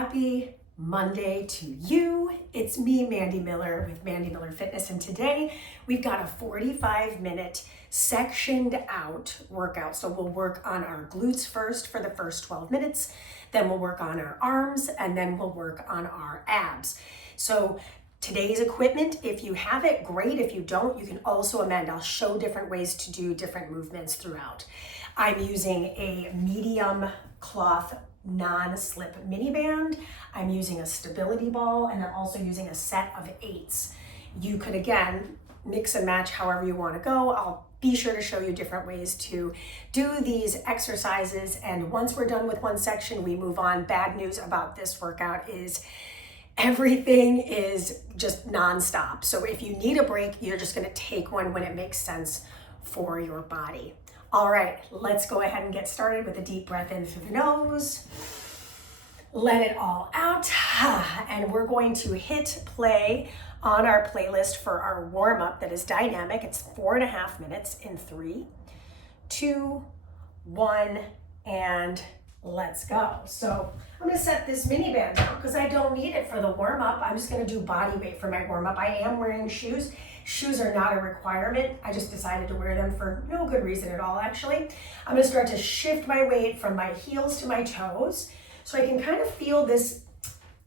Happy Monday to you. It's me, Mandee Miller with Mandee Miller Fitness, and today we've got a 45-minute sectioned out workout. So we'll work on our glutes first for the first 12 minutes, then we'll work on our arms, and then we'll work on our abs. So today's equipment, if you have it, great. If you don't, you can also amend. I'll show different ways to do different movements throughout. I'm using a medium cloth non-slip mini band. I'm using a stability ball, and I'm also using a set of 8s. You could, again, mix and match however you want to go. I'll be sure to show you different ways to do these exercises, and once we're done with one section, we move on. Bad news about this workout is everything is just nonstop. So if you need a break, you're just going to take one when it makes sense for your body. All right, let's go ahead and get started with a deep breath in through the nose. Let it all out. And we're going to hit play on our playlist for our warm-up that is dynamic. It's 4.5 minutes in 3, 2, 1, and let's go. So I'm gonna set this mini band down because I don't need it for the warm-up. I'm just gonna do body weight for my warm-up. I am wearing shoes. Shoes are not a requirement. I just decided to wear them for no good reason at all, actually. I'm gonna start to shift my weight from my heels to my toes so I can kind of feel this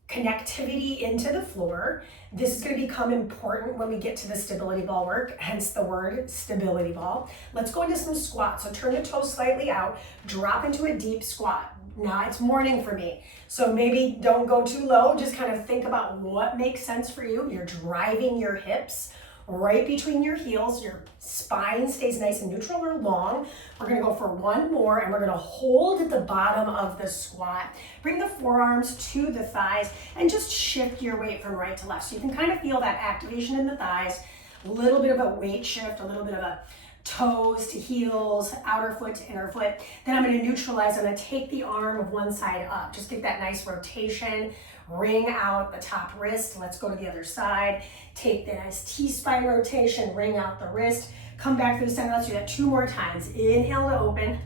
connectivity into the floor. This is gonna become important when we get to the stability ball work, hence the word stability ball. Let's go into some squats. So turn the toes slightly out, drop into a deep squat. Now it's morning for me, so maybe don't go too low. Just kind of think about what makes sense for you. You're driving your hips right between your heels. Your spine stays nice and neutral or long. We're gonna go for one more, and we're gonna hold at the bottom of the squat. Bring the forearms to the thighs and just shift your weight from right to left. So you can kind of feel that activation in the thighs, a little bit of a weight shift, a little bit of a toes to heels, outer foot to inner foot. Then I'm gonna neutralize. I'm gonna take the arm of one side up. Just get that nice rotation. Ring out the top wrist. Let's go to the other side. Take the nice T-spine rotation, ring out the wrist. Come back through the center. Let's do that 2 more times. Inhale to open.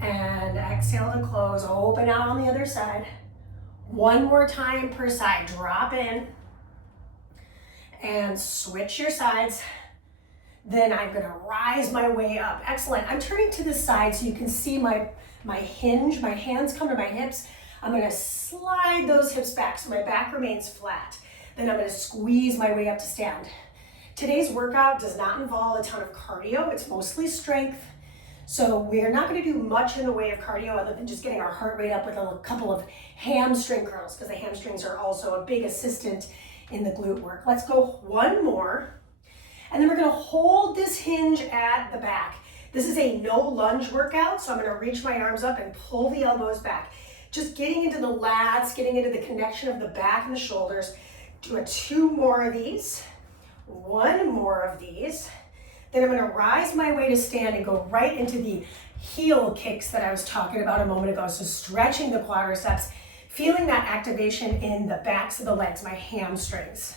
And exhale to close. Open out on the other side. 1 more time per side. Drop in. And switch your sides. Then I'm gonna rise my way up. Excellent. I'm turning to the side so you can see my hinge. My hands come to my hips. I'm gonna slide those hips back so my back remains flat. Then I'm gonna squeeze my way up to stand. Today's workout does not involve a ton of cardio. It's mostly strength. So we're not gonna do much in the way of cardio other than just getting our heart rate up with a couple of hamstring curls, because the hamstrings are also a big assistant in the glute work. Let's go 1 more. And then we're gonna hold this hinge at the back. This is a no lunge workout, so I'm gonna reach my arms up and pull the elbows back. Just getting into the lats, getting into the connection of the back and the shoulders. Do 2 more of these, 1 more of these. Then I'm gonna rise my way to stand and go right into the heel kicks that I was talking about a moment ago. So stretching the quadriceps, feeling that activation in the backs of the legs, my hamstrings.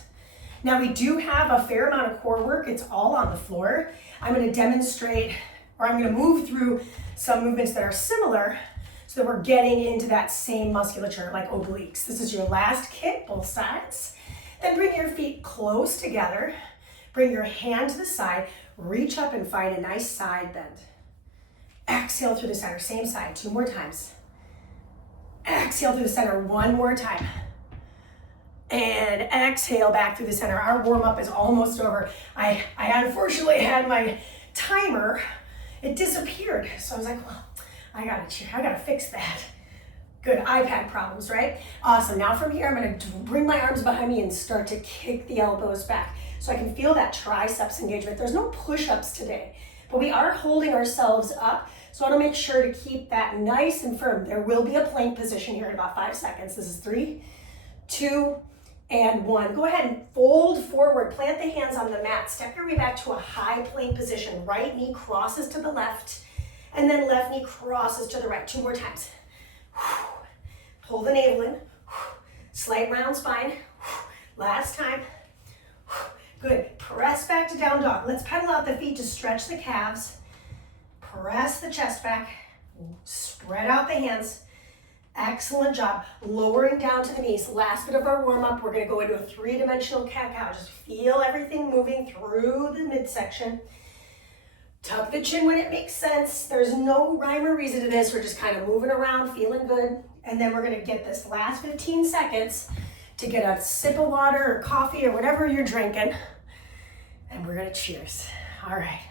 Now we do have a fair amount of core work. It's all on the floor. I'm gonna demonstrate, or I'm gonna move through some movements that are similar so that we're getting into that same musculature like obliques. This is your last kick, both sides. Then bring your feet close together. Bring your hand to the side. Reach up and find a nice side bend. Exhale through the center, same side, 2 more times. Exhale through the center, 1 more time. And exhale back through the center. Our warm-up is almost over. I unfortunately had my timer, it disappeared. So I was like, well, I gotta fix that. Good, iPad problems, right? Awesome, now from here, I'm gonna bring my arms behind me and start to kick the elbows back so I can feel that triceps engagement. There's no push-ups today, but we are holding ourselves up. So I wanna make sure to keep that nice and firm. There will be a plank position here in about 5 seconds. This is 3, 2, and 1. Go ahead and fold forward, plant the hands on the mat, step your way back to a high plank position. Right knee crosses to the left, and then left knee crosses to the right. 2 more times. Pull the navel in. Slight round spine. Last time. Good. Press back to down dog. Let's pedal out the feet to stretch the calves. Press the chest back. Spread out the hands. Excellent job. Lowering down to the knees. Last bit of our warm up, we're gonna go into a 3-dimensional cat-cow. Just feel everything moving through the midsection. Tuck the chin when it makes sense. There's no rhyme or reason to this. We're just kind of moving around, feeling good. And then we're gonna get this last 15 seconds to get a sip of water or coffee or whatever you're drinking. And we're gonna cheers. All right.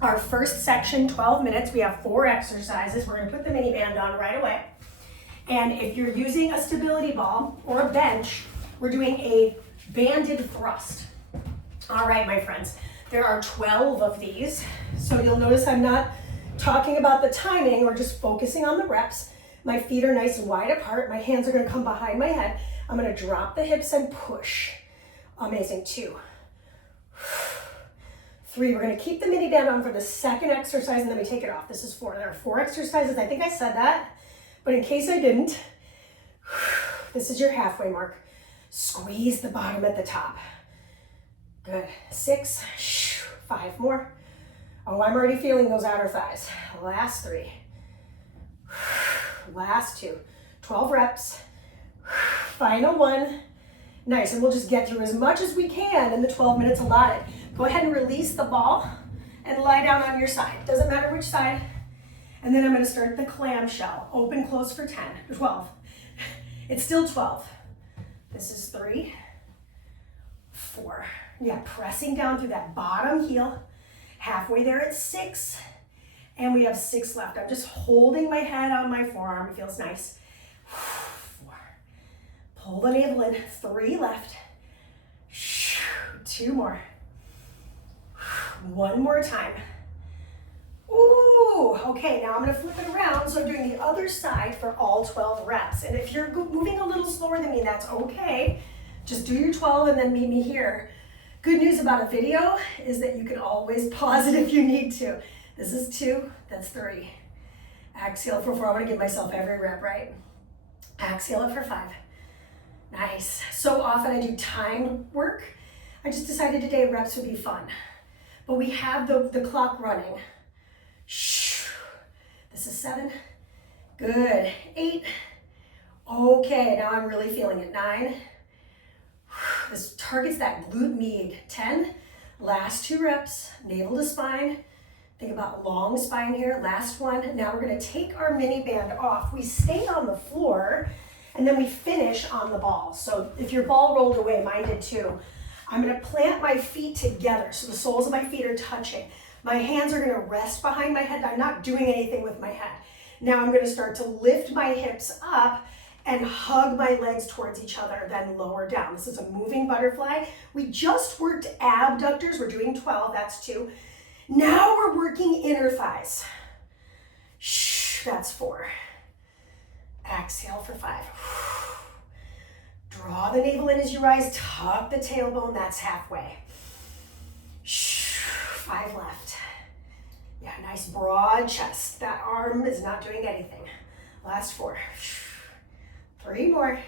Our first section, 12 minutes. We have 4 exercises. We're gonna put the mini band on right away. And if you're using a stability ball or a bench, we're doing a banded thrust. All right, my friends. There are 12 of these. So you'll notice I'm not talking about the timing or just focusing on the reps. My feet are nice and wide apart. My hands are gonna come behind my head. I'm gonna drop the hips and push. Amazing. 2. 3, we're gonna keep the mini band on for the second exercise and then we take it off. This is 4. There are 4 exercises. I think I said that, but in case I didn't, this is your halfway mark. Squeeze the bottom at the top. Good. 6, 5 more. Oh, I'm already feeling those outer thighs. Last 3. Last 2. 12 reps. Final 1. Nice, and we'll just get through as much as we can in the 12 minutes allotted. Go ahead and release the ball and lie down on your side. Doesn't matter which side. And then I'm gonna start the clamshell. Open, close for 10, 12. It's still 12. This is 3, 4. Yeah, pressing down through that bottom heel. Halfway there at 6. And we have 6 left. I'm just holding my head on my forearm. It feels nice. 4. Pull the navel in. 3 left. 2 more. 1 more time. Ooh, okay, now I'm gonna flip it around. So I'm doing the other side for all 12 reps. And if you're moving a little slower than me, that's okay. Just do your 12 and then meet me here. Good news about a video is that you can always pause it if you need to. This is 2, that's 3. Exhale for 4, I wanna give myself every rep, right? Exhale it for 5. Nice. So often I do timed work. I just decided today reps would be fun. But we have the clock running. This is 7. Good. 8. Okay, now I'm really feeling it. 9. This targets that glute med. 10. Last 2 reps. Navel to spine. Think about long spine here. Last 1. Now we're going to take our mini band off. We stay on the floor and then we finish on the ball. So if your ball rolled away, mine did too. I'm gonna plant my feet together so the soles of my feet are touching. My hands are gonna rest behind my head. I'm not doing anything with my head. Now I'm gonna start to lift my hips up and hug my legs towards each other, then lower down. This is a moving butterfly. We just worked abductors. We're doing 12, that's 2. Now we're working inner thighs. That's 4. Exhale for 5. Draw the navel in as you rise, tuck the tailbone, that's halfway. 5 left. Yeah, nice broad chest. That arm is not doing anything. Last 4. 3 more.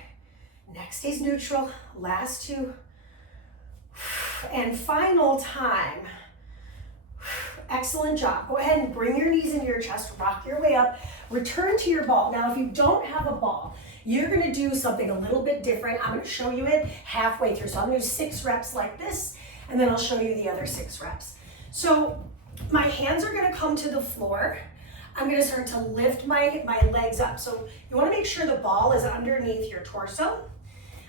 Neck stays neutral. Last 2. And final time. Excellent job. Go ahead and bring your knees into your chest, rock your way up, return to your ball. Now, if you don't have a ball, you're gonna do something a little bit different. I'm gonna show you it halfway through. So I'm gonna do 6 reps like this, and then I'll show you the other 6 reps. So my hands are gonna come to the floor. I'm gonna start to lift my legs up. So you wanna make sure the ball is underneath your torso.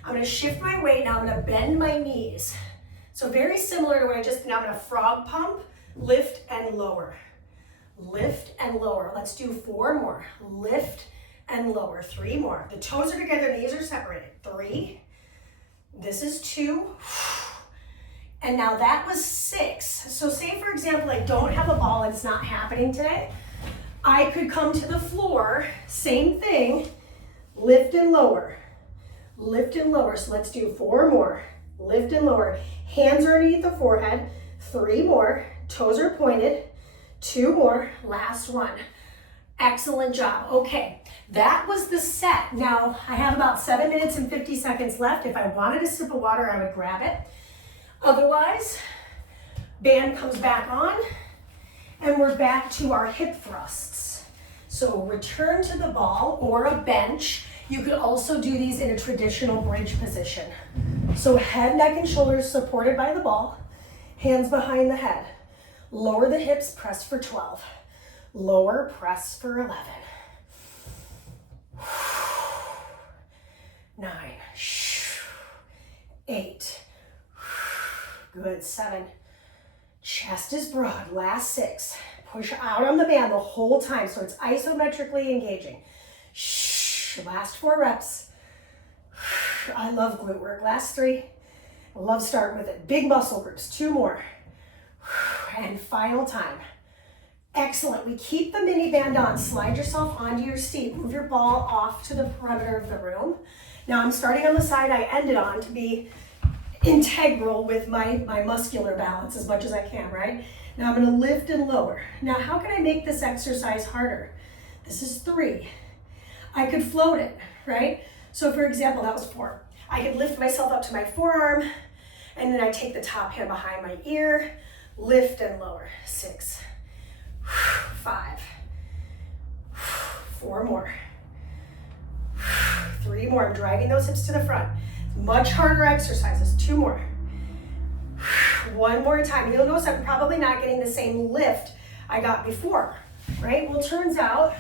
I'm gonna shift my weight. Now I'm gonna bend my knees. So very similar to what I just, now I'm gonna frog pump, lift and lower. Lift and lower. Let's do 4 more. Lift and lower. 3 more. The toes are together, knees are separated. 3. This is 2. And now that was 6. So say for example, I don't have a ball and it's not happening today. I could come to the floor, same thing, lift and lower. Lift and lower. So let's do 4 more. Lift and lower. Hands are underneath the forehead. 3 more. Toes are pointed. 2 more. Last 1. Excellent job. Okay, that was the set. Now, I have about 7 minutes and 50 seconds left. If I wanted a sip of water, I would grab it. Otherwise, band comes back on, and we're back to our hip thrusts. So return to the ball or a bench. You could also do these in a traditional bridge position. So head, neck, and shoulders supported by the ball, hands behind the head. Lower the hips, press for 12. Lower, press for 11. 9, 8, good, 7. Chest is broad, last 6. Push out on the band the whole time so it's isometrically engaging. Last 4 reps. I love glute work. Last 3. I love starting with it. Big muscle groups. 2 more. And final time. Excellent. We keep the mini band on. Slide yourself onto your seat. Move your ball off to the perimeter of the room. Now I'm starting on the side I ended on to be integral with my muscular balance as much as I can, right? Now I'm going to lift and lower. Now how can I make this exercise harder? This is 3. I could float it, right? So for example, that was 4. I could lift myself up to my forearm, and then I take the top hand behind my ear, lift and lower. 6, 5, 4 more, 3 more. I'm driving those hips to the front. Much harder exercises. 2 more. 1 more time. You'll notice I'm probably not getting the same lift I got before, right? Well, it turns out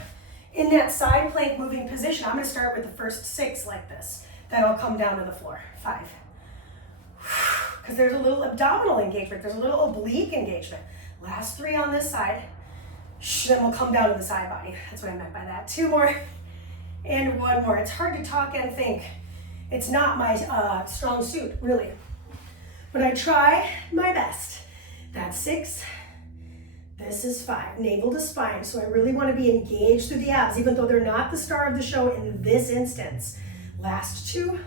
in that side plank moving position, I'm going to start with the first 6 like this. Then I'll come down to the floor. 5. Because there's a little abdominal engagement. There's a little oblique engagement. Last 3 on this side. Then we'll come down to the side body. That's what I meant by that. 2 more. And 1 more. It's hard to talk and think. It's not my strong suit, really. But I try my best. That's 6. This is 5. Navel to spine. So I really want to be engaged through the abs, even though they're not the star of the show in this instance. Last 2.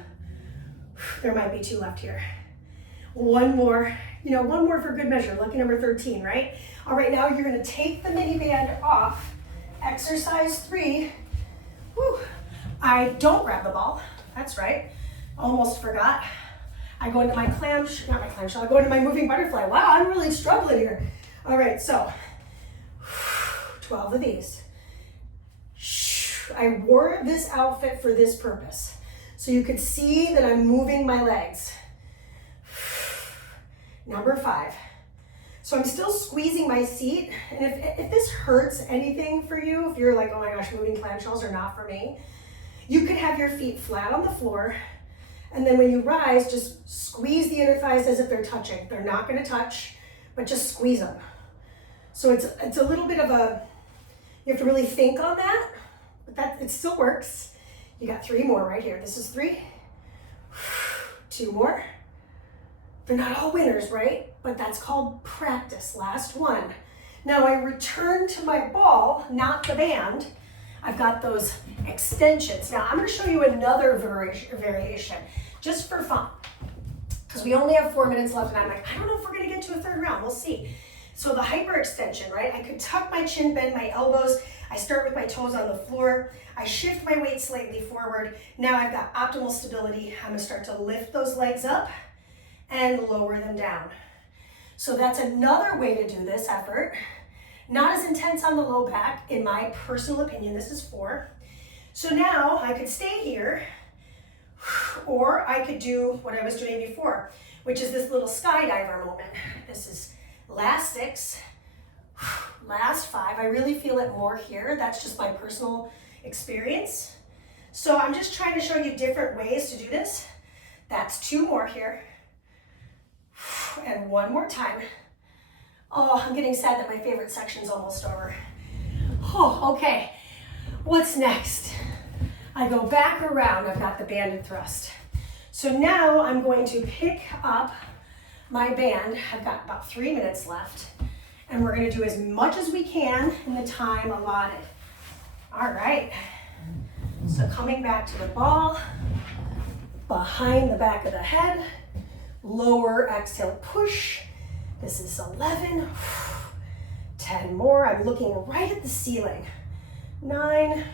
There might be 2 left here. 1 more. 1 more for good measure. Lucky number 13, right? All right, now you're going to take the mini band off. Exercise 3. Whew. I don't grab the ball. That's right. Almost forgot. I go into my clamshell, not my clamshell, I go into my moving butterfly. Wow, I'm really struggling here. All right, so 12 of these. I wore this outfit for this purpose. So you could see that I'm moving my legs. Number 5. So I'm still squeezing my seat. And if this hurts anything for you, if you're like, oh my gosh, moving clamshells are not for me, you could have your feet flat on the floor. And then when you rise, just squeeze the inner thighs as if they're touching. They're not going to touch, but just squeeze them. So it's a little bit of you have to really think on that, but it still works. You got 3 more right here. This is 3. 2 more. They're not all winners, right? But that's called practice. Last 1. Now I return to my ball, not the band. I've got those extensions. Now I'm going to show you another variation just for fun, because we only have 4 minutes left, and I'm like, I don't know if we're going to get to a 3rd round. We'll see. So the hyperextension, right? I could tuck my chin, bend my elbows. I start with my toes on the floor. I shift my weight slightly forward. Now I've got optimal stability. I'm going to start to lift those legs up and lower them down. So that's another way to do this effort. Not as intense on the low back, in my personal opinion. This is 4. So now I could stay here, or I could do what I was doing before, which is this little skydiver moment. This is last 6, last 5. I really feel it more here. That's just my personal experience. So I'm just trying to show you different ways to do this. That's 2 more here. And 1 more time. Oh, I'm getting sad that my favorite section's almost over. Oh, okay. What's next? I go back around. I've got the banded thrust. So now I'm going to pick up my band. I've got about 3 minutes left, and we're going to do as much as we can in the time allotted. All right. So coming back to the ball, behind the back of the head, lower, exhale, push. This is 11, 10 more. I'm looking right at the ceiling. 9,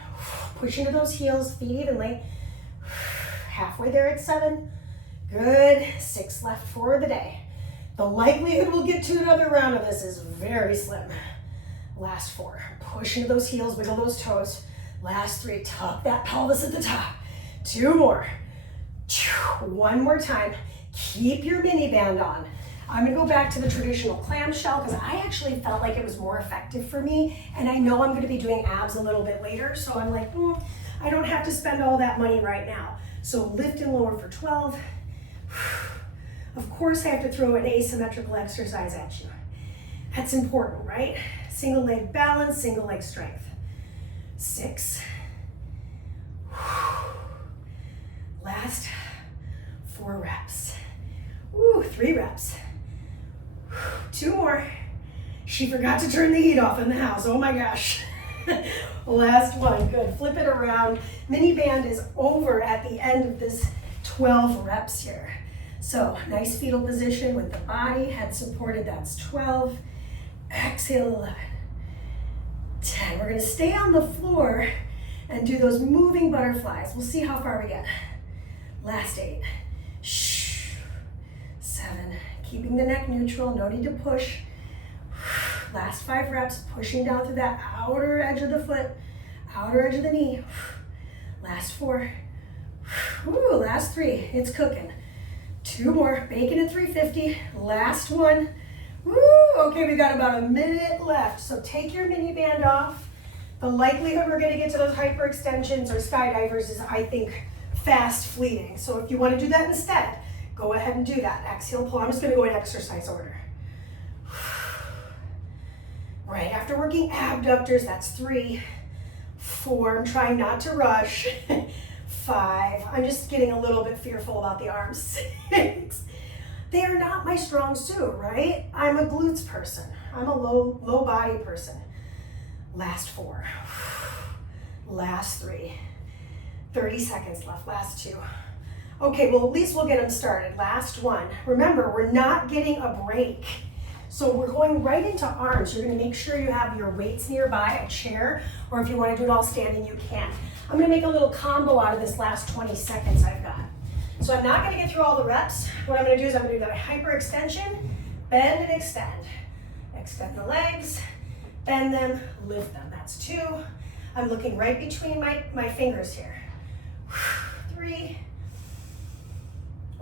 push into those heels, feet evenly. Halfway there at 7. Good, 6 left for the day. The likelihood we'll get to another round of this is very slim. Last 4. Push into those heels, wiggle those toes. Last 3, tuck that pelvis at the top. 2 more. 1 more time. Keep your mini band on. I'm gonna go back to the traditional clamshell because I actually felt like it was more effective for me, and I know I'm gonna be doing abs a little bit later, so I'm like, I don't have to spend all that money right now. So lift and lower for 12. Of course, I have to throw an asymmetrical exercise at you. That's important, right? Single leg balance, single leg strength. 6. Last 4 reps. 3 reps. 2 more. She forgot to turn the heat off in the house. Oh my gosh. Last one. Good. Flip it around. Mini band is over at the end of this 12 reps here. So nice fetal position with the body, head supported. That's 12. Exhale, 11. 10. We're going to stay on the floor and do those moving butterflies. We'll see how far we get. Last 8. 7. Keeping the neck neutral, no need to push. Last 5 reps, pushing down through that outer edge of the foot, outer edge of the knee. Last 4. Last 3. It's cooking. 2 more. Bacon at 350. Last 1. Okay, we got about a minute left. So take your mini band off. The likelihood we're going to get to those hyperextensions or skydivers is, I think, fast fleeting. So if you want to do that instead, go ahead and do that. Exhale, pull. I'm just going to go in exercise order. Right after working abductors, that's 3, 4. I'm trying not to rush. 5. I'm just getting a little bit fearful about the arms. 6. They are not my strong suit, right? I'm a glutes person. I'm a low body person. Last 4. Last 3. 30 seconds left. Last 2. Okay, well, at least we'll get them started. Last 1. Remember, we're not getting a break. So we're going right into arms. You're gonna make sure you have your weights nearby, a chair, or if you wanna do it all standing, you can. I'm gonna make a little combo out of this last 20 seconds I've got. So I'm not gonna get through all the reps. What I'm gonna do is I'm gonna do that hyperextension, bend and extend. Extend the legs, bend them, lift them. That's 2. I'm looking right between my fingers here. 3.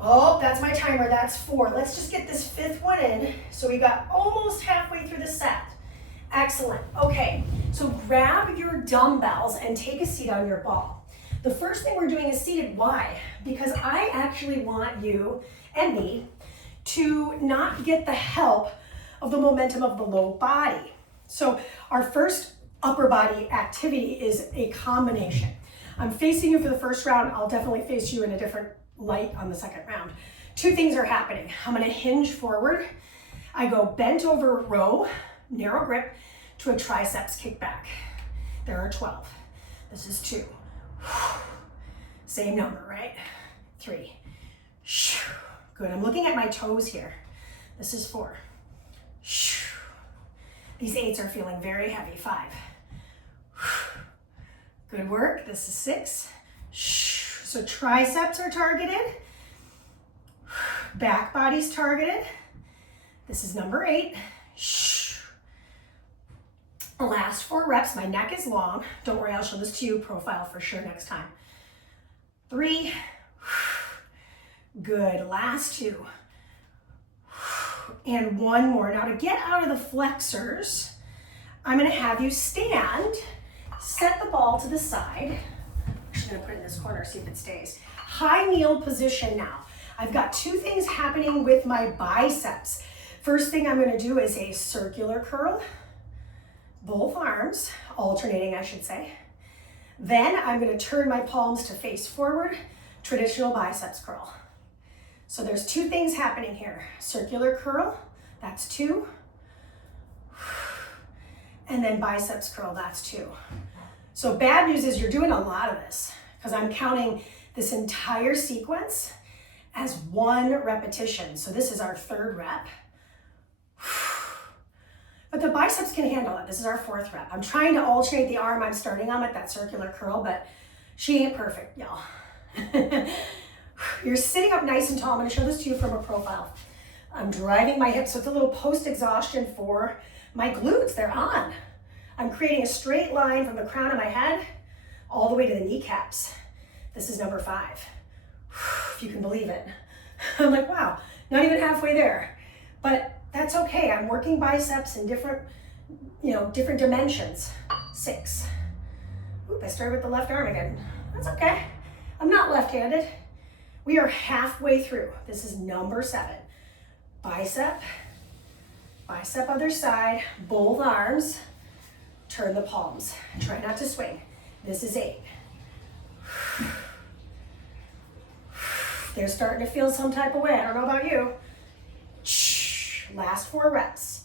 Oh, that's my timer, that's 4. Let's just get this 5th one in. So we got almost halfway through the set. Excellent. Okay, so grab your dumbbells and take a seat on your ball. The first thing we're doing is seated. Why? Because I actually want you and me to not get the help of the momentum of the low body. So our first upper body activity is a combination. I'm facing you for the first round. I'll definitely face you in a different light on the second round. 2 things are happening. I'm gonna hinge forward. I go bent over row, narrow grip, to a triceps kick back. There are 12. This is 2. Same number, right? 3. Good, I'm looking at my toes here. This is 4. These 8s are feeling very heavy. 5. Good work, this is 6. So triceps are targeted, back body's targeted. This is number 8. Last 4 reps, my neck is long. Don't worry, I'll show this to you, profile for sure next time. 3. Good, last 2. And 1 more. Now to get out of the flexors, I'm gonna have you stand, set the ball to the side. I'm gonna put it in this corner, see if it stays. High kneel position now. I've got 2 things happening with my biceps. First thing I'm gonna do is a circular curl, both arms, alternating I should say. Then I'm gonna turn my palms to face forward, traditional biceps curl. So there's 2 things happening here. Circular curl, that's 2. And then biceps curl, that's 2. So bad news is you're doing a lot of this because I'm counting this entire sequence as 1 repetition. So this is our 3rd rep. But the biceps can handle it. This is our 4th rep. I'm trying to alternate the arm I'm starting on with that circular curl, but she ain't perfect, y'all. You're sitting up nice and tall. I'm gonna show this to you from a profile. I'm driving my hips, so it's a little post-exhaustion for my glutes. They're on. I'm creating a straight line from the crown of my head all the way to the kneecaps. This is number 5. If you can believe it. I'm like, wow, not even halfway there. But that's okay. I'm working biceps in different dimensions. 6. Oop, I started with the left arm again. That's okay. I'm not left-handed. We are halfway through. This is number 7. Bicep, bicep other side, both arms. Turn the palms. Try not to swing. This is 8. They're starting to feel some type of way. I don't know about you. Last 4 reps.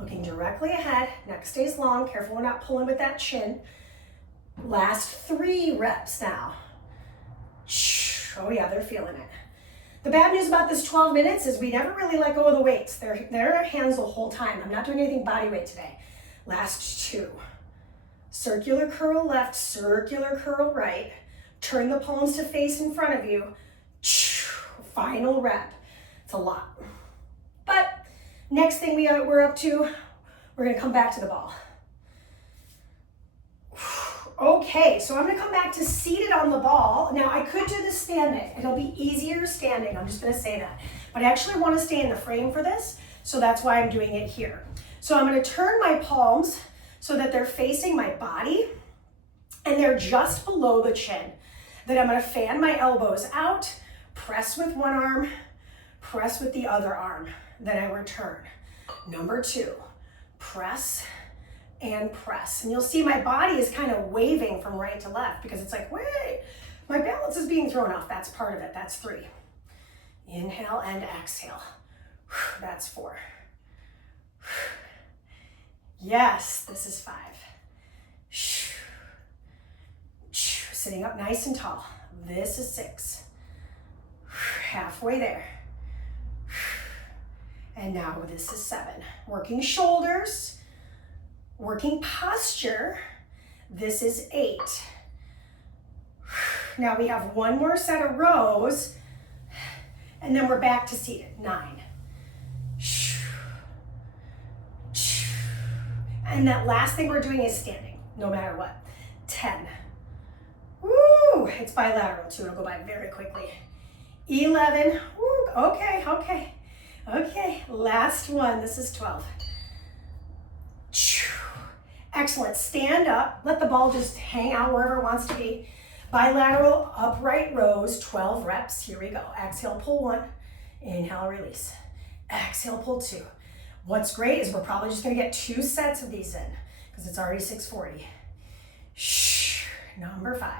Looking directly ahead. Neck stays long. Careful we're not pulling with that chin. Last 3 reps now. Oh yeah, they're feeling it. The bad news about this 12 minutes is we never really let go of the weights. They're hands the whole time. I'm not doing anything body weight today. Last 2. Circular curl left, circular curl right. Turn the palms to face in front of you. Final rep. It's a lot. But next thing we're up to, we're gonna come back to the ball. Okay, so I'm gonna come back to seated on the ball. Now I could do this standing. It'll be easier standing, I'm just gonna say that. But I actually wanna stay in the frame for this, so that's why I'm doing it here. So I'm gonna turn my palms so that they're facing my body and they're just below the chin. Then I'm gonna fan my elbows out, press with one arm, press with the other arm. Then I return. Number 2, press and press. And you'll see my body is kind of waving from right to left because it's like, wait, my balance is being thrown off. That's part of it. That's 3. Inhale and exhale. That's 4. Yes, this is 5. Sitting up nice and tall. This is 6. Halfway there. And now this is 7. Working shoulders, working posture. This is 8. Now we have one more set of rows, and then we're back to seated. 9. And that last thing we're doing is standing, no matter what. 10. Woo! It's bilateral too, it'll go by very quickly. 11. Woo! Okay. Last one, this is 12. Excellent, stand up, let the ball just hang out wherever it wants to be. Bilateral upright rows, 12 reps, here we go. Exhale, pull 1, inhale, release. Exhale, pull 2. What's great is we're probably just gonna get 2 sets of these in because it's already 6:40. Number 5.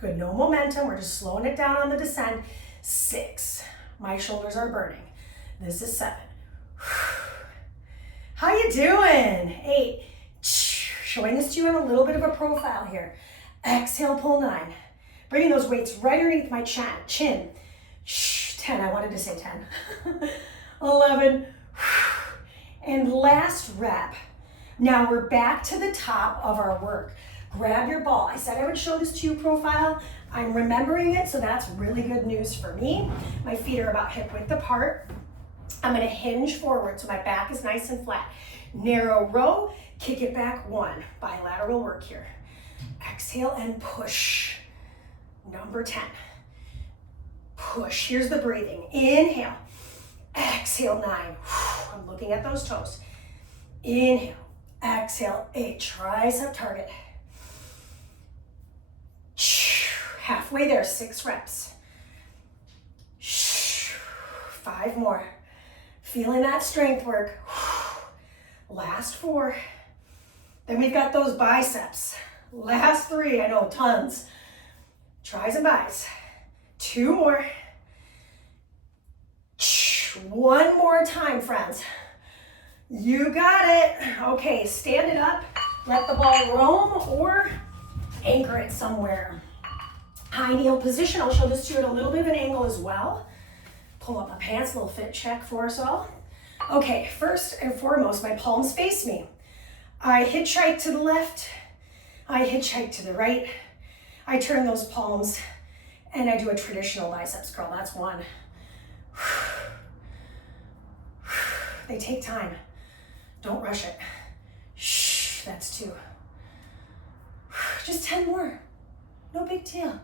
Good, no momentum, we're just slowing it down on the descent. 6, my shoulders are burning. This is 7. How you doing? 8, showing this to you in a little bit of a profile here. Exhale, pull 9. Bringing those weights right underneath my chin. 10, I wanted to say 10. 11, and last rep. Now we're back to the top of our work. Grab your ball. I said I would show this to you profile. I'm remembering it, so that's really good news for me. My feet are about hip width apart. I'm gonna hinge forward so my back is nice and flat. Narrow row, kick it back 1. Bilateral work here. Exhale and push. Number 10. Push, here's the breathing. Inhale, exhale 9. I'm looking at those toes. Inhale, exhale 8, tricep target. Halfway there, 6 reps. 5 more. Feeling that strength work. Last 4. Then we've got those biceps. Last 3, I know, tons. Tries and bis. 2 more. 1 more time, friends. You got it. Okay, stand it up. Let the ball roam or anchor it somewhere. High kneel position. I'll show this to you at a little bit of an angle as well. Pull up my pants, little fit check for us all. Okay, first and foremost, my palms face me. I hitchhike to the left. I hitchhike to the right. I turn those palms and I do a traditional biceps curl. That's 1. They take time. Don't rush it. Shh, that's 2. Just 10 more. No big deal.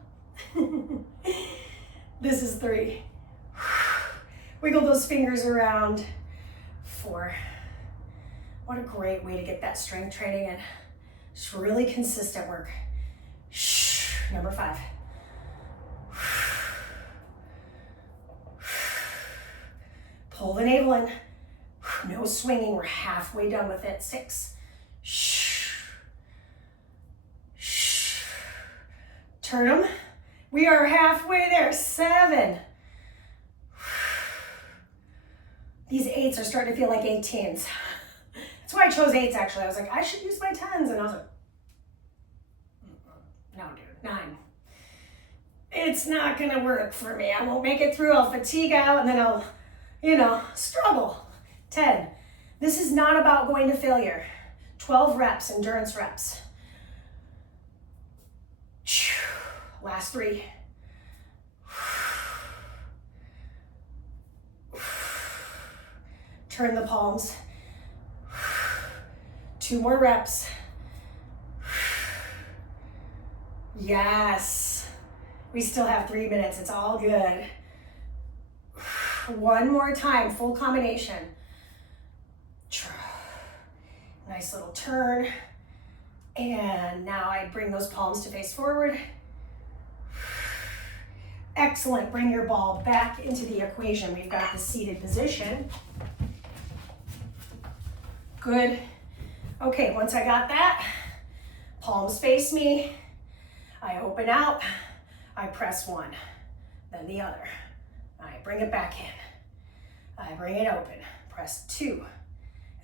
This is 3. Wiggle those fingers around. 4. What a great way to get that strength training in. Just really consistent work. Shh. Number 5. Pull the navel in. No swinging. We're halfway done with it. 6. Shh. Shh. Turn them. We are halfway there. 7. These 8s are starting to feel like 18s. That's why I chose 8s actually. I was like, I should use my 10s. And I was like, no, dude, 9. It's not gonna work for me. I won't make it through. I'll fatigue out and then I'll, struggle. 10. This is not about going to failure. 12 reps, endurance reps. Last 3. Turn the palms. 2 more reps. Yes. We still have 3 minutes. It's all good. 1 more time, full combination. Nice little turn. And now I bring those palms to face forward. Excellent. Bring your ball back into the equation. We've got the seated position. Good. Okay, once I got that, palms face me. I open out. I press 1, then the other. I bring it back in. I bring it open. Press 2,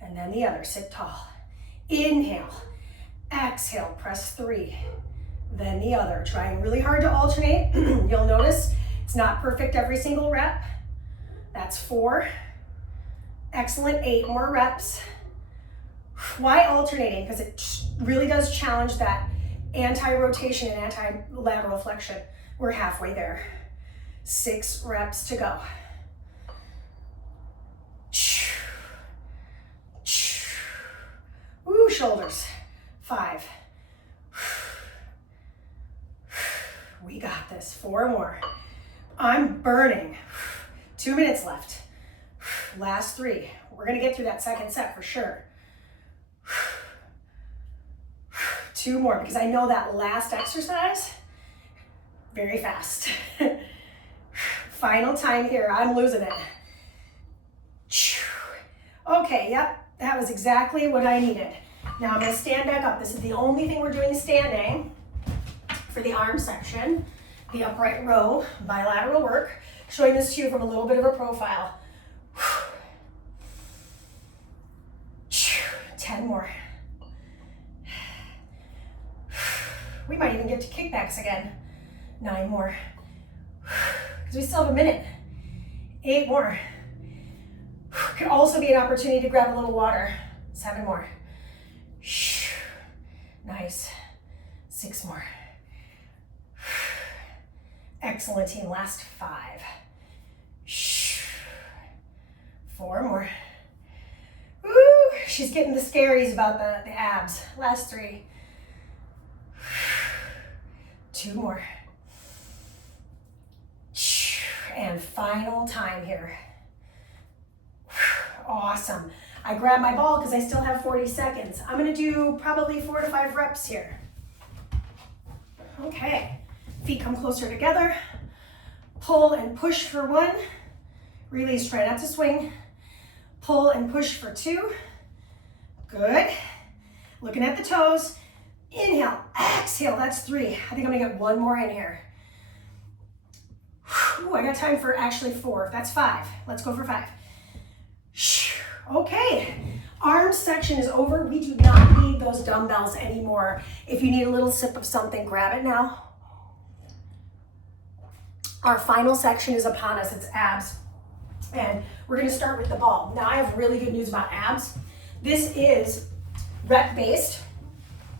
and then the other. Sit tall. Inhale. Exhale. Press 3, then the other. Trying really hard to alternate. You'll notice it's not perfect every single rep. That's 4. Excellent. 8 more reps. Why alternating? Because it really does challenge that anti-rotation and anti-lateral flexion. We're halfway there. 6 reps to go. Woo, shoulders. 5. We got this. 4 more. I'm burning. 2 minutes left. Last 3. We're gonna get through that second set for sure. 2 more, because I know that last exercise, very fast. Final time here, I'm losing it. Okay, yep, that was exactly what I needed. Now I'm gonna stand back up. This is the only thing we're doing standing for the arm section, the upright row, bilateral work. Showing this to you from a little bit of a profile. 10 more. We might even get to kickbacks again. 9 more. Because we still have a minute. 8 more. Could also be an opportunity to grab a little water. 7 more. Nice. 6 more. Excellent team. Last 5. 4 more. Woo! She's getting the scaries about the abs. Last 3. 2 more. And final time here. Awesome. I grab my ball because I still have 40 seconds. I'm gonna do probably 4 to 5 reps here. Okay, feet come closer together. Pull and push for 1. Release, try not to swing. Pull and push for 2. Good. Looking at the toes. Inhale, exhale, that's 3. I think I'm gonna get 1 more in here. Ooh, I got time for actually 4. That's 5. Let's go for 5. Okay, arm section is over. We do not need those dumbbells anymore. If you need a little sip of something, grab it now. Our final section is upon us. It's abs. And we're gonna start with the ball. Now I have really good news about abs. This is rep-based,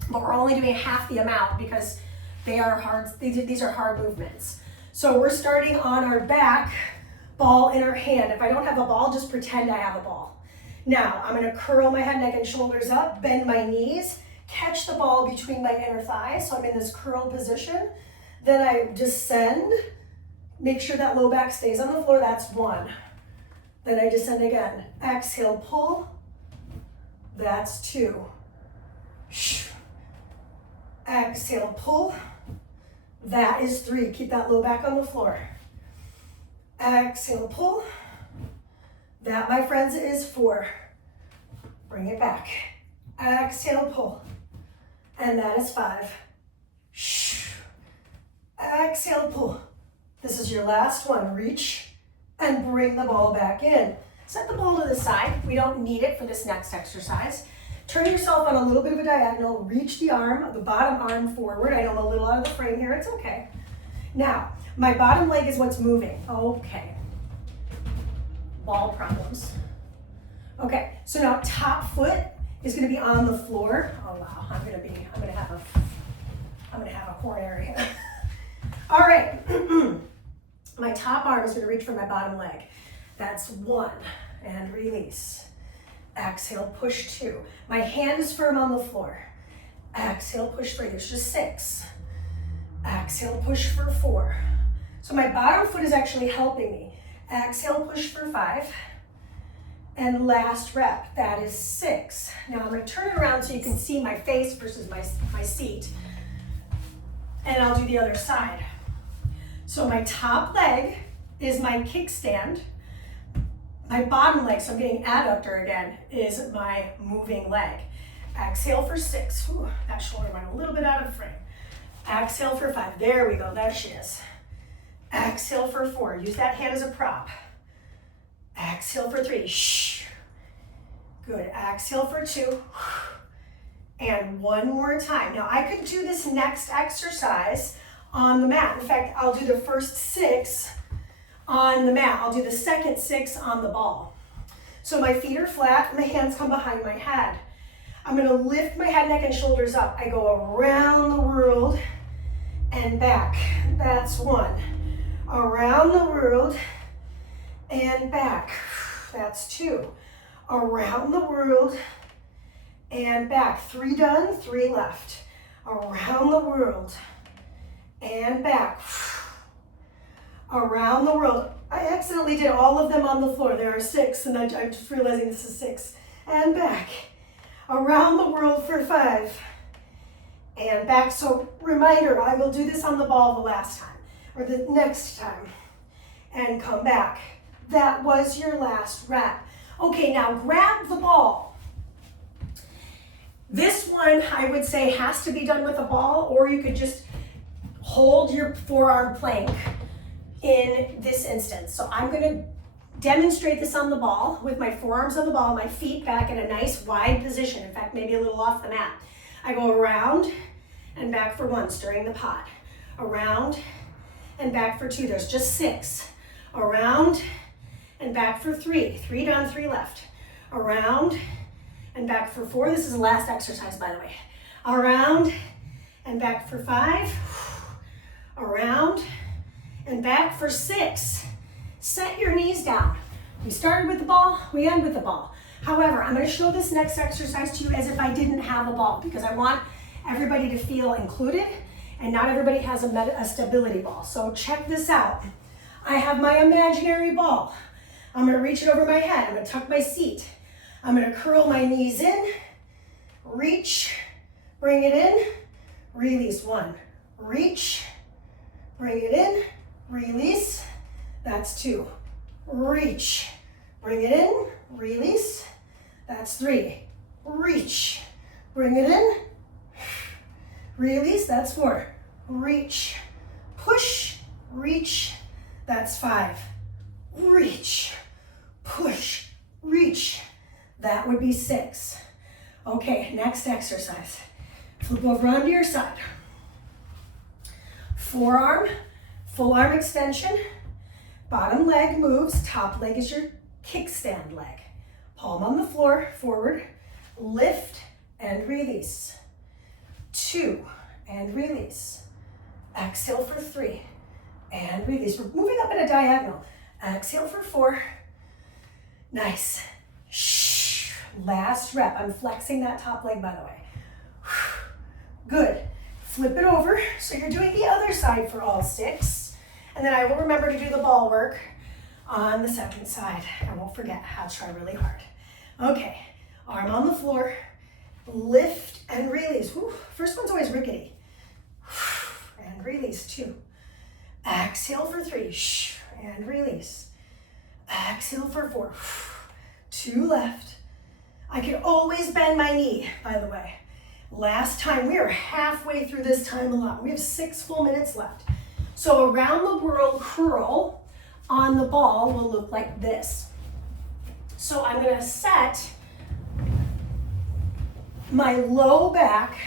but we're only doing half the amount because they are hard. These are hard movements. So we're starting on our back, ball in our hand. If I don't have a ball, just pretend I have a ball. Now, I'm gonna curl my head, neck, and shoulders up, bend my knees, catch the ball between my inner thighs, so I'm in this curl position. Then I descend, make sure that low back stays on the floor, that's 1. Then I descend again. Exhale, pull, that's 2. Exhale, pull, that is 3. Keep that low back on the floor. Exhale, pull, that, my friends, is 4. Bring it back. Exhale, pull, and that is 5. Exhale, pull. This is your last one. Reach and bring the ball back in. Set the ball to the side. We don't need it for this next exercise. Turn yourself on a little bit of a diagonal. Reach the arm, the bottom arm forward. I know I'm a little out of the frame here. It's okay. Now, my bottom leg is what's moving. Okay. Ball problems. Okay, so now top foot is going to be on the floor. Oh wow, I'm going to have a coronary here. All right. My top arm is going to reach for my bottom leg. That's 1, and release. Exhale, push 2. My hand is firm on the floor. Exhale, push 3. There's just 6. Exhale, push for 4. So my bottom foot is actually helping me. Exhale, push for 5. And last rep, that is 6. Now I'm going to turn it around so you can see my face versus my seat. And I'll do the other side. So my top leg is my kickstand. My bottom leg, so I'm getting adductor again, is my moving leg. Exhale for 6. Ooh, that shoulder went a little bit out of frame. Exhale for 5. There we go. There she is. Exhale for 4. Use that hand as a prop. Exhale for 3. Shh. Good. Exhale for 2. And 1 more time. Now I could do this next exercise on the mat. In fact, I'll do the first 6 on the mat. I'll do the second 6 on the ball. So my feet are flat, my hands come behind my head. I'm gonna lift my head, neck, and shoulders up. I go around the world and back. That's 1. Around the world and back. That's 2. Around the world and back. 3 done, 3 left. Around the world and back. Around the world. I accidentally did all of them on the floor. There are 6, and I'm just realizing this is 6. And back. Around the world for 5. And back. So reminder, I will do this on the ball the last time, or the next time. And come back. That was your last rep. Okay, now grab the ball. This one, I would say, has to be done with a ball, or you could just hold your forearm plank in this instance. So I'm going to demonstrate this on the ball with my forearms on the ball, my feet back in a nice wide position. In fact, maybe a little off the mat. I go around and back for 1, stirring the pot. Around and back for 2. There's just 6. Around and back for 3. 3 done, 3 left. Around and back for 4. This is the last exercise, by the way. Around and back for 5. Around and back for 6. Set your knees down. We started with the ball, we end with the ball. However, I'm going to show this next exercise to you as if I didn't have a ball, because I want everybody to feel included, and not everybody has a stability ball. So check this out. I have my imaginary ball. I'm going to reach it over my head. I'm going to tuck my seat. I'm going to curl my knees in, reach, bring it in, release. 1. Reach, bring it in, release. That's 2. Reach, bring it in, release. That's 3. Reach, bring it in, release. That's 4. Reach, push, reach. That's 5. Reach, push, reach. That would be 6. Okay, next exercise. Flip over onto your side. Forearm, full arm extension. Bottom leg moves, top leg is your kickstand leg. Palm on the floor, forward, lift and release. 2, and release. Exhale for 3, and release. We're moving up in a diagonal. Exhale for 4. Nice. Shh. Last rep. I'm flexing that top leg, by the way. Good. Flip it over. So you're doing the other side for all 6. And then I will remember to do the ball work on the second side. I won't forget. I'll try really hard. Okay. Arm on the floor. Lift and release. Whew. First one's always rickety. And release 2. Exhale for 3. And release. Exhale for 4. 2 left. I can always bend my knee, by the way. Last time, we are halfway through this time allotment. We have 6 full minutes left. So around the world curl on the ball will look like this. So I'm gonna set my low back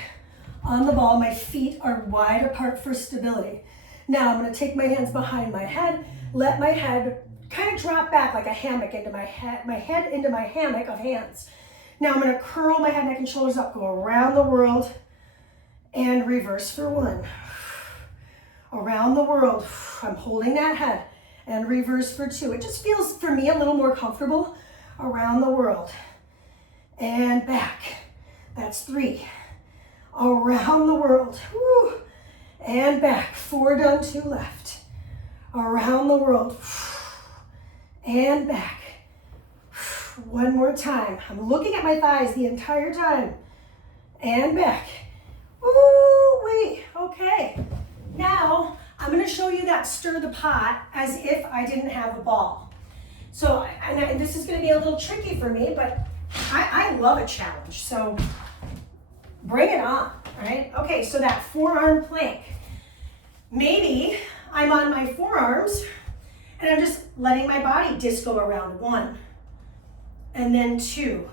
on the ball. My feet are wide apart for stability. Now I'm gonna take my hands behind my head, let my head kind of drop back like a hammock into my head into my hammock of hands. Now I'm gonna curl my head, neck, and shoulders up, go around the world, and reverse for 1. Around the world, I'm holding that head, and reverse for 2. It just feels, for me, a little more comfortable. Around the world, and back. That's 3. Around the world, woo, and back. 4 done, 2 left. Around the world, and back. 1 more time. I'm looking at my thighs the entire time. And back. Woo, wait, okay. Now, I'm gonna show you that stir the pot as if I didn't have a ball. So, and this is gonna be a little tricky for me, but I love a challenge, so bring it on, right? Okay, so that forearm plank. Maybe I'm on my forearms and I'm just letting my body disco around. 1, and then 2.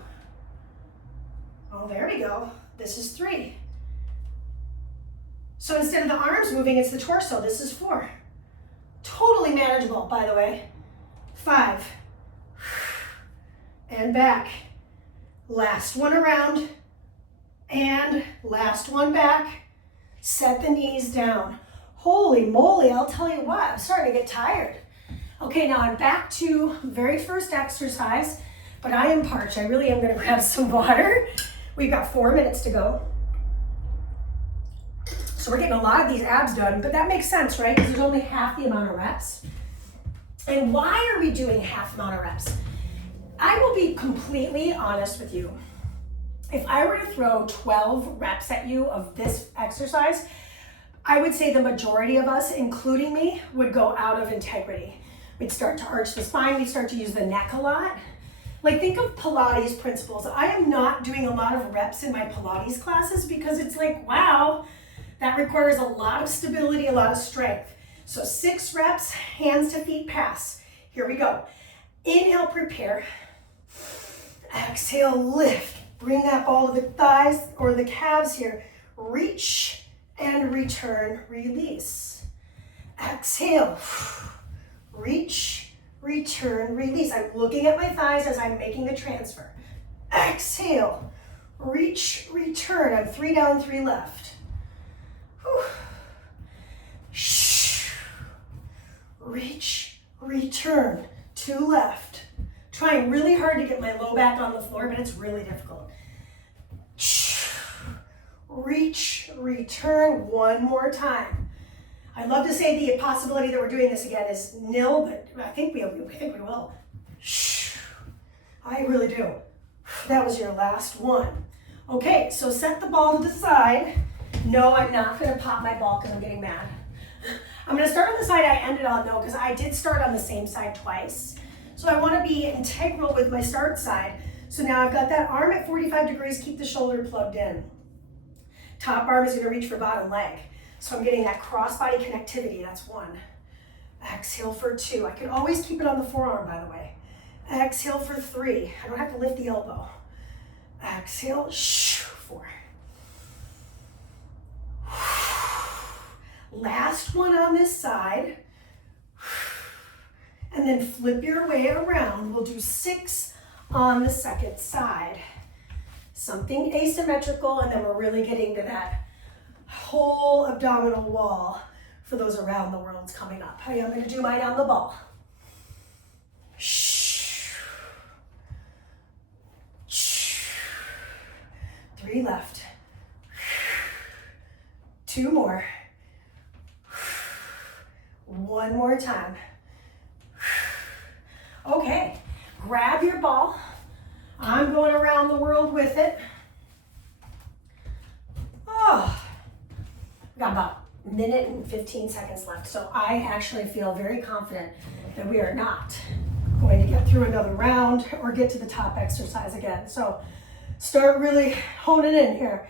Oh, there we go. This is 3. So instead of the arms moving, it's the torso. This is 4. Totally manageable, by the way. 5. And back. Last one around. And last one back. Set the knees down. Holy moly, I'll tell you what, I'm starting to get tired. Okay, now I'm back to very first exercise, but I am parched. I really am gonna grab some water. We've got 4 minutes to go. So we're getting a lot of these abs done, but that makes sense, right? Because there's only half the amount of reps. And why are we doing half the amount of reps? I will be completely honest with you. If I were to throw 12 reps at you of this exercise, I would say the majority of us, including me, would go out of integrity. We'd start to arch the spine, we'd start to use the neck a lot. Like, think of Pilates principles. I am not doing a lot of reps in my Pilates classes because it's like, wow, that requires a lot of stability, a lot of strength. So 6 reps, hands to feet pass. Here we go. Inhale, prepare. Exhale, lift. Bring that ball to the thighs or the calves here. Reach and return, release. Exhale. Reach, return, release. I'm looking at my thighs as I'm making the transfer. Exhale. Reach, return. I'm 3 down, 3 left. Whew. Reach, return, 2 left. Trying really hard to get my low back on the floor, but it's really difficult. Reach, return, 1 more time. I'd love to say the possibility that we're doing this again is nil, but I think we will. I really do. That was your last one. Okay, so set the ball to the side. No, I'm not gonna pop my ball because I'm getting mad. I'm gonna start on the side I ended on though, because I did start on the same side twice. So I wanna be integral with my start side. So now I've got that arm at 45 degrees, keep the shoulder plugged in. Top arm is gonna reach for bottom leg. So I'm getting that cross-body connectivity, that's 1. Exhale for 2. I can always keep it on the forearm, by the way. Exhale for 3. I don't have to lift the elbow. Exhale, 4. Last one on this side. And then flip your way around. We'll do 6 on the second side. Something asymmetrical, and then we're really getting to that whole abdominal wall for those around the worlds coming up. I'm going to do mine on the ball. 3 left. 2 more. 1 more time. Okay, grab your ball. I'm going around the world with it. Oh, got about a minute and 15 seconds left. So I actually feel very confident that we are not going to get through another round or get to the top exercise again. So start really honing in here.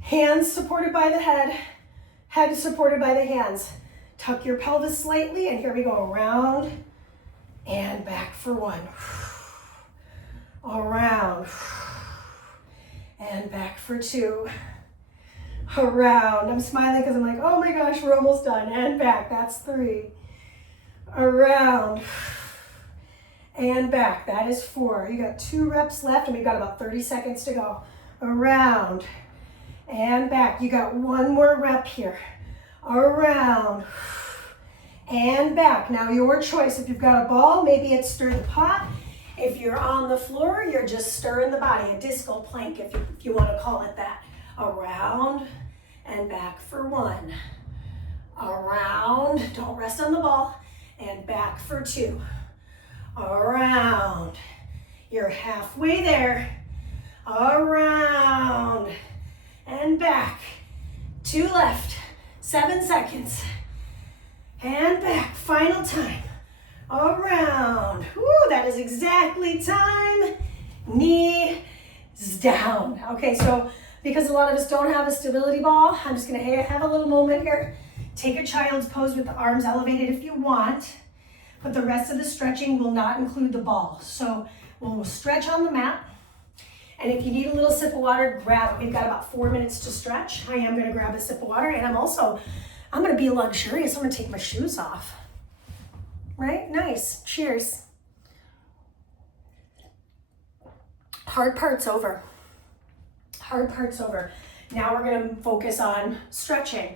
Hands supported by the head, head supported by the hands. Tuck your pelvis slightly, and here we go, around and back for 1. Around and back for 2. Around. I'm smiling because I'm like, oh my gosh, we're almost done. And back. That's 3. Around and back. That is 4. You got 2 reps left, and we've got about 30 seconds to go. Around and back. You got 1 more rep here. Around and back. Now your choice. If you've got a ball, maybe it's stir the pot. If you're on the floor, you're just stirring the body, a disco plank if you want to call it that. Around and back for 1. Around, don't rest on the ball, and back for 2. Around, you're halfway there. Around and back. 2 left, 7 seconds. And back, final time. Around. Woo, that is exactly time. Knees down. Okay, so because a lot of us don't have a stability ball, I'm just gonna have a little moment here. Take a child's pose with the arms elevated if you want, but the rest of the stretching will not include the ball. So we'll stretch on the mat, and if you need a little sip of water, grab it. We've got about 4 minutes to stretch. I am gonna grab a sip of water, and I'm gonna be luxurious. I'm gonna take my shoes off. Right? Nice. Cheers. Hard part's over. Hard part's over. Now we're going to focus on stretching.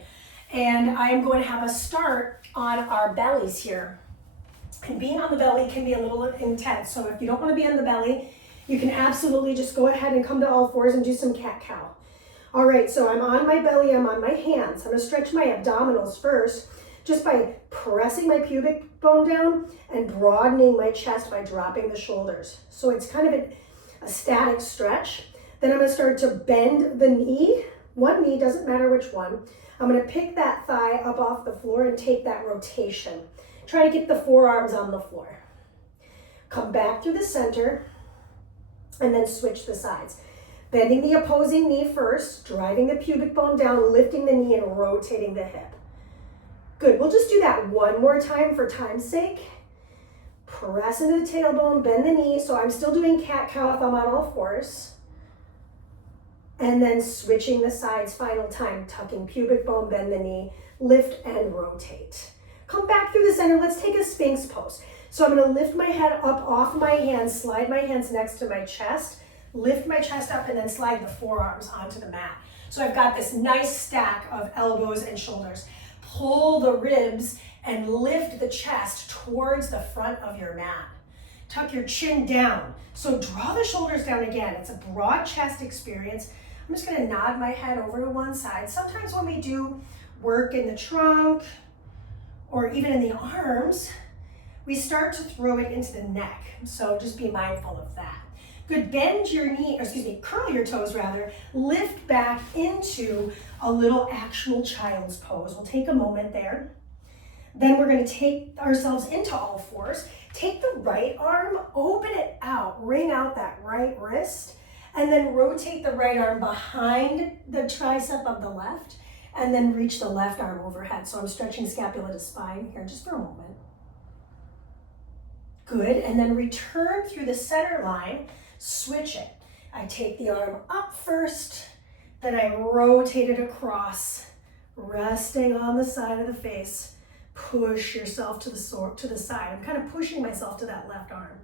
And I'm going to have us start on our bellies here. And being on the belly can be a little intense. So if you don't want to be on the belly, you can absolutely just go ahead and come to all fours and do some cat-cow. All right, so I'm on my belly, I'm on my hands. I'm going to stretch my abdominals first, just by pressing my pubic bone down and broadening my chest by dropping the shoulders. So it's kind of a static stretch. Then I'm gonna start to bend the knee. One knee, doesn't matter which one. I'm gonna pick that thigh up off the floor and take that rotation. Try to get the forearms on the floor. Come back through the center and then switch the sides. Bending the opposing knee first, driving the pubic bone down, lifting the knee and rotating the hip. Good, we'll just do that 1 more time for time's sake. Press into the tailbone, bend the knee. So I'm still doing cat-cow if I'm on all fours. And then switching the sides, final time, tucking pubic bone, bend the knee, lift and rotate. Come back through the center, let's take a Sphinx pose. So I'm gonna lift my head up off my hands, slide my hands next to my chest, lift my chest up and then slide the forearms onto the mat. So I've got this nice stack of elbows and shoulders. Pull the ribs and lift the chest towards the front of your mat. Tuck your chin down. So draw the shoulders down again. It's a broad chest experience. I'm just gonna nod my head over to one side. Sometimes when we do work in the trunk or even in the arms, we start to throw it into the neck. So just be mindful of that. Good, bend your knee, or excuse me, curl your toes rather, lift back into a little actual child's pose. We'll take a moment there. Then we're gonna take ourselves into all fours. Take the right arm, open it out, wring out that right wrist, and then rotate the right arm behind the tricep of the left, and then reach the left arm overhead. So I'm stretching scapula to spine here just for a moment. Good, and then return through the center line, switch it. I take the arm up first, then I rotate it across, resting on the side of the face. Push yourself to the side. I'm kind of pushing myself to that left arm.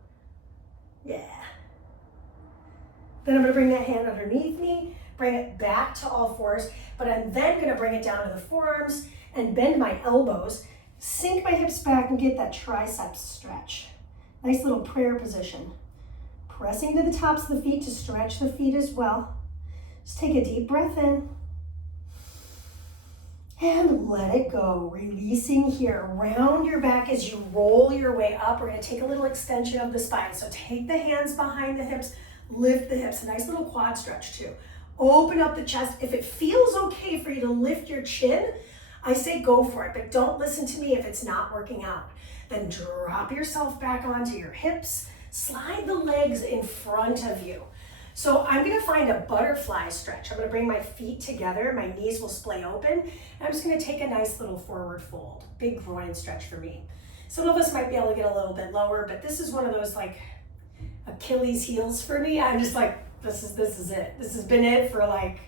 Yeah. Then I'm gonna bring that hand underneath me, bring it back to all fours, but I'm then gonna bring it down to the forearms and bend my elbows, sink my hips back and get that tricep stretch. Nice little prayer position. Pressing to the tops of the feet to stretch the feet as well. Just take a deep breath in. And let it go, releasing here. Round your back as you roll your way up. We're gonna take a little extension of the spine. So take the hands behind the hips, lift the hips. A nice little quad stretch too. Open up the chest. If it feels okay for you to lift your chin, I say go for it, but don't listen to me if it's not working out. Then drop yourself back onto your hips. Slide the legs in front of you. So I'm gonna find a butterfly stretch. I'm gonna bring my feet together, my knees will splay open, and I'm just gonna take a nice little forward fold. Big groin stretch for me. Some of us might be able to get a little bit lower, but this is one of those like Achilles heels for me. I'm just like, this is it. This has been it for like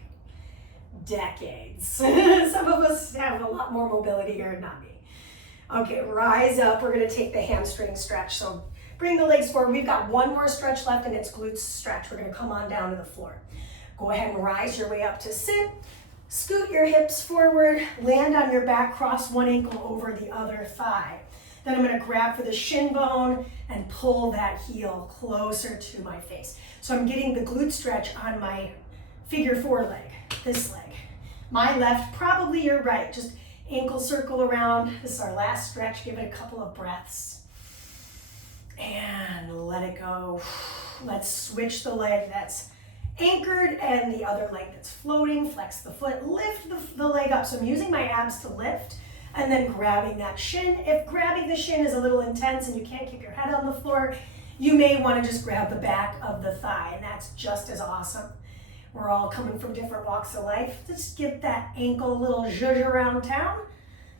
decades. Some of us have a lot more mobility here, not me. Okay, rise up. We're gonna take the hamstring stretch. So bring the legs forward. We've got one more stretch left and it's glutes stretch. We're gonna come on down to the floor. Go ahead and rise your way up to sit. Scoot your hips forward, land on your back, cross one ankle over the other thigh. Then I'm gonna grab for the shin bone and pull that heel closer to my face. So I'm getting the glute stretch on my figure four leg, this leg. My left, probably your right. Just ankle circle around. This is our last stretch. Give it a couple of breaths. And let it go. Let's switch the leg that's anchored and the other leg that's floating. Flex the foot, lift the leg up. So I'm using my abs to lift and then grabbing that shin. If grabbing the shin is a little intense and you can't keep your head on the floor, you may want to just grab the back of the thigh, and that's just as awesome. We're all coming from different walks of life. Just get that ankle a little zhuzh around town.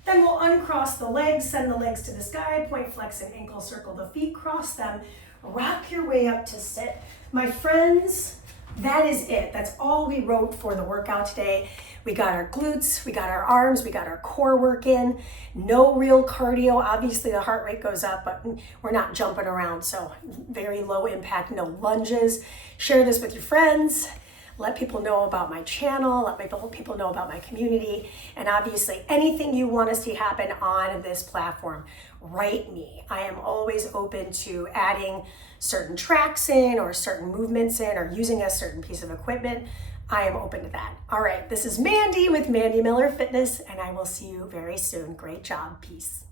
Then we'll uncross the legs, send the legs to the sky, point, flex, and ankle circle the feet, cross them, rock your way up to sit. My friends, that is it. That's all we wrote for the workout today. We got our glutes, we got our arms, we got our core work in. No real cardio. Obviously the heart rate goes up, but we're not jumping around, so very low impact, no lunges. Share this with your friends. Let people know about my channel, let people know about my community, and obviously anything you want to see happen on this platform, write me. I am always open to adding certain tracks in or certain movements in or using a certain piece of equipment. I am open to that. All right, this is Mandee with Mandee Miller Fitness, and I will see you very soon. Great job. Peace.